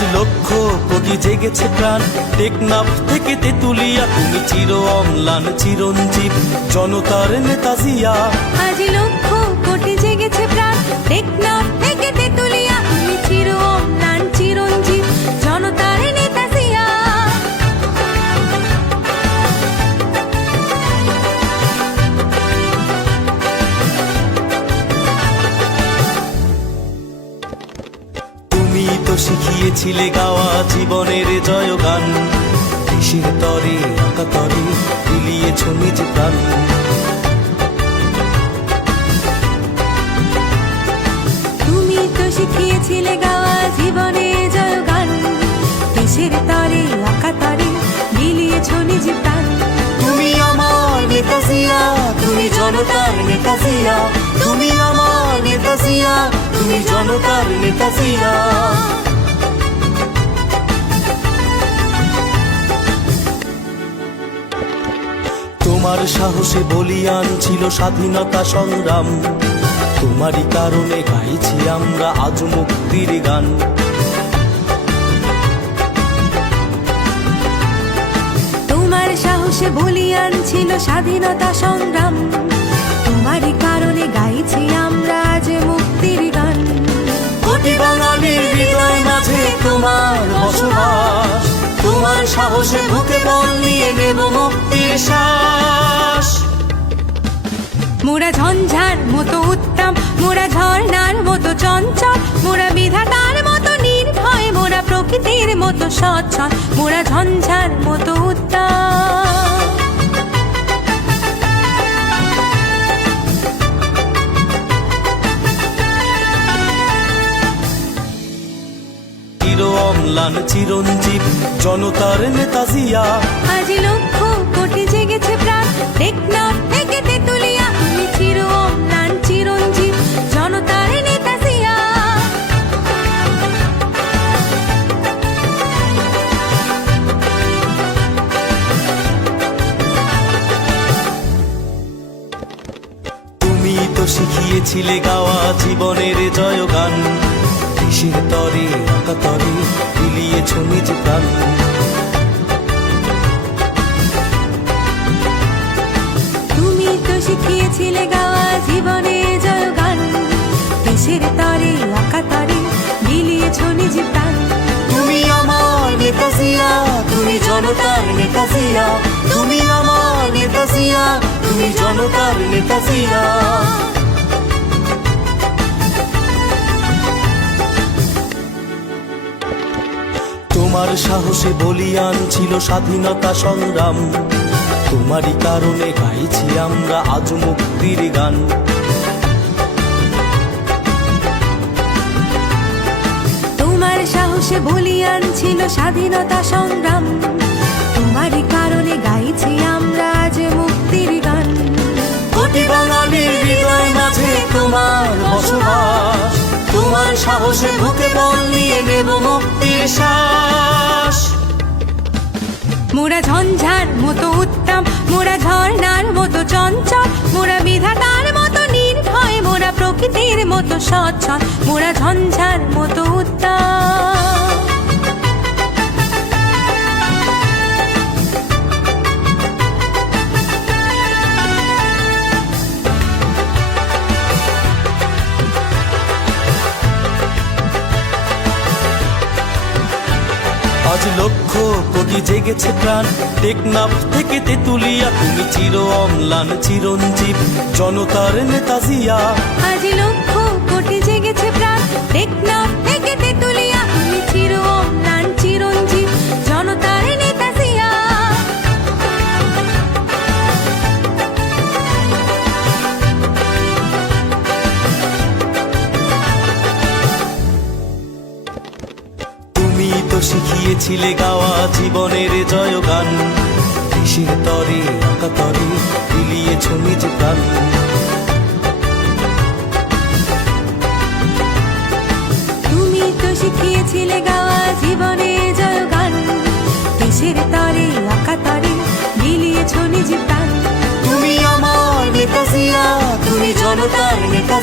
আজ লক্ষ কোটি জেগেছে প্রাণ, টেকনাফ থেকে তেতুলিয়া তুমি চির অম্লান চিরঞ্জীব জনতার নেতা জিয়া। আজ লক্ষ কোটি জেগেছে প্রাণ, টেকনাফ থেকে তেতুলিয়া তুমি চির অম্লান চিরঞ্জীব জনতার নেতা জিয়া। তুমি তো শিখিয়েছিলে গাওয়া জীবনের জয়গান, দেশের তরে আকাতরে বিলিয়েছ নিজ প্রাণ। তুমি তো শিখিয়েছিলে গাওয়া জীবনের জয়গান, দেশের তরে আকাতরে বিলিয়েছ নিজ প্রাণ। তুমি আমার নেতা জিয়া, তুমি জনতার নেতা জিয়া, তুমি আমার নেতা জিয়া, তুমি জনতার নেতা জিয়া। তোমার সাহসে বলিয়ান ছিল স্বাধীনতা সংগ্রাম, তোমারই কারণে গাইছি আমরা আজ মুক্তির গান। তোমার সাহসে বলিয়ান ছিল স্বাধীনতা সংগ্রাম, তোমারই কারণে গাইছি আমরা আজ মুক্তির গান। কোটি বাঙালির হৃদয় মাঝে তোমার বসবাস, তোমার সাহসে বুকে বল নিয়ে নেব মুক্তির শ্বাস। মোরা ঝঞ্ঝার মতো উত্তম, মোরা ঝর্ণার মতো চঞ্চল, মোরা বিধাতার মতো নির্ভয়, মোরা প্রকৃতির মতো সচ্ছল, মোরা ঝঞ্ঝার মতো উত্তম। চির অম্লান চিরঞ্জীব জনতার নেতা জিয়া। আজ লক্ষ কোটি জেগেছে প্রাণ, টেকনাফ থেকে তেতুলিয়া তুমি চির অম্লান চিরঞ্জীব জনতার নেতা জিয়া। তুমি তো শিখিয়েছিলে গাওয়া জীবনের জয়গান, দেশের তরে আকাতরে বিলিয়েছ নিজ প্রাণ। তুমি তো শিখিয়েছিলে গাওয়া জীবনের জয়গান, দেশের তরে আকাতরে বিলিয়েছ নিজ প্রাণ। তুমি আমার নেতা জিয়া, তুমি জনতার নেতা জিয়া, তুমি আমার নেতা জিয়া, তুমি জনতার নেতা জিয়া। তোমার সাহসে বলিয়ান ছিল স্বাধীনতা সংগ্রাম, তোমারই কারণে গাইছি আমরা আজ মুক্তির গান। তোমার সাহসে বলিয়ান ছিল স্বাধীনতা সংগ্রাম, তোমারই কারণে গাইছি আমরা আজ মুক্তির গান। কোটি বাঙালির হৃদয় মাঝে তোমার বসবাস, তোমার সাহসে বুকে বল নিয়ে নেব মুক্তির শ্বাস। মোরা ঝঞ্ঝার মতো উত্তম, মোরা ঝর্ণার মতো চঞ্চল, মোরা বিধাতার মতো নির্ভয়, মোরা প্রকৃতির মতো সচ্ছল, মোরা ঝঞ্ঝার মতো উত্তম। আজ লক্ষ কোটি জেগেছে প্রাণ, টেকনাফ থেকে তেতুলিয়া তুমি চির অম্লান চিরঞ্জীব জনতার নেতা জিয়া। আজ লক্ষ কোটি জেগেছে প্রাণ, টেকনাফ থেকে তেতুলিয়া তুমি চির অম্লান চিরঞ্জীব জনতার নেতা জিয়া। তুমি তো শিখিয়েছিলে গাওয়া জীবনের জয়গান, দেশের তরে আকাতরে বিলিয়েছ নিজ প্রাণ। তুমি তো শিখিয়েছিলে গাওয়া জীবনের জয়গান, দেশের তরে আকাতরে বিলিয়েছ নিজ প্রাণ। তুমি আমার নেতা জিয়া, তুমি জনতার নেতা